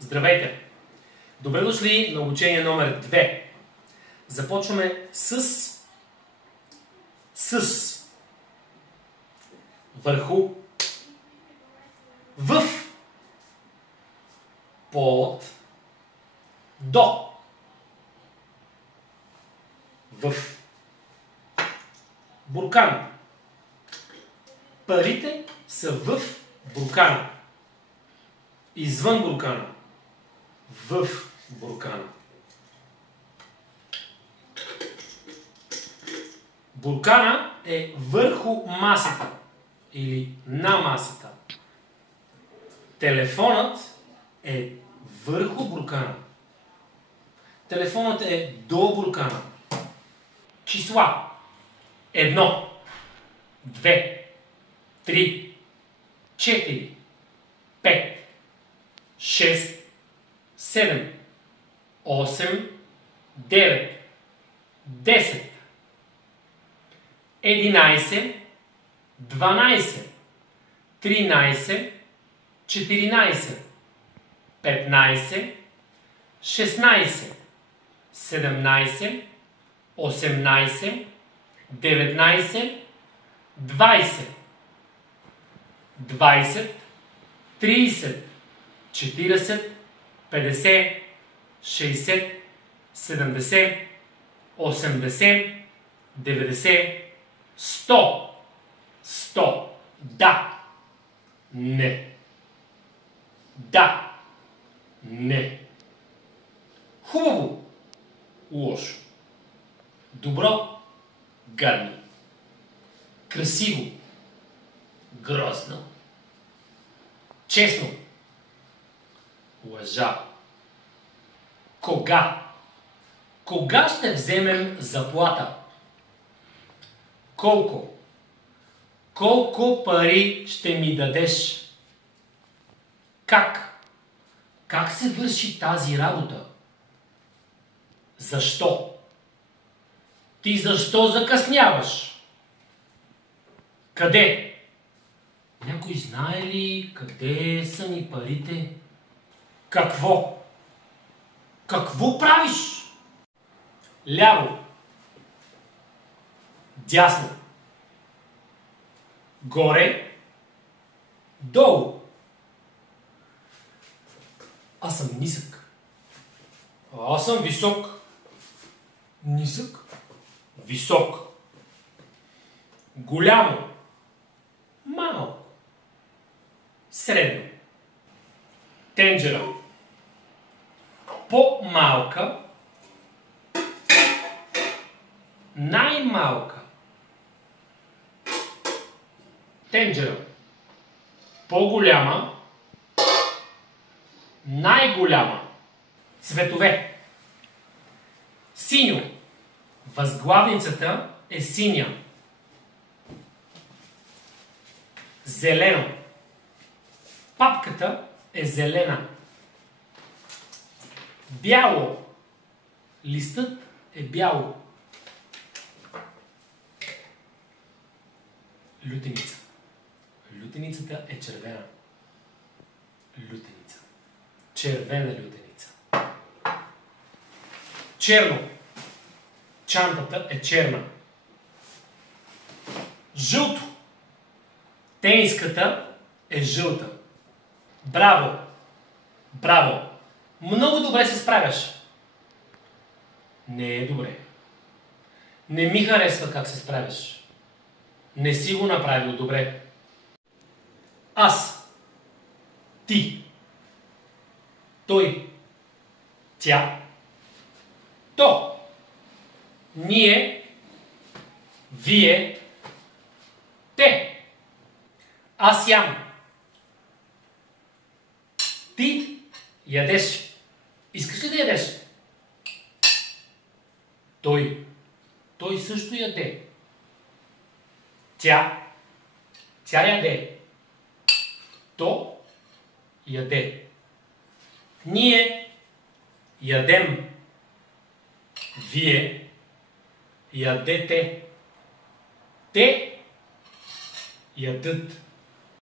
Здравейте! Добре дошли на обучение номер 2. Започваме с върху, в, под, до, в. Буркан. Парите са в буркана. Извън буркана. В буркана. Буркана е върху масата или на масата. Телефонът е върху буркана. Телефонът е до буркана. Числа. 1, 2, 3, 4, 5, 6, 7, 8, 9, 10, 11, 12, 13, 14, 15, 16, 17, 18, 19, 20, 20, 30, 40, 50, 60, 70, 80, 90, 100. 100. Да. Не. Да. Не. Хубаво. Лошо. Добро. Гадно. Красиво. Грозно. Честно. Лъжа. Кога? Кога ще вземем заплата? Колко? Колко пари ще ми дадеш? Как? Как се върши тази работа? Защо? Ти защо закъсняваш? Къде? Някой знае ли къде са ми парите? Какво? Какво правиш? Ляво. Дясно. Горе. Долу. Аз съм нисък. Аз съм висок. Нисък. Висок. Голямо. Малко. Средно. Тенджера. По-малка. Най-малка. Тенджера. По-голяма. Най-голяма. Цветове. Синьо. Възглавницата е синя. Зелено. Папката е зелена. Бяло. Листът е бяло. Лютеница. Лютеницата е червена. Лютеница. Червена лютеница. Черно. Чантата е черна. Жълто. Тениската е жълта. Браво! Браво! Много добре се справяш. Не е добре. Не ми харесва как се справяш. Не си го направил добре. Аз. Ти. Той. Тя. То. Ние. Вие. Те. Аз ям. Ти ядеш. Искаш ли да ядеш? Той. Той също яде. Тя. Тя яде. То яде. Ние ядем. Вие ядете. Те ядат.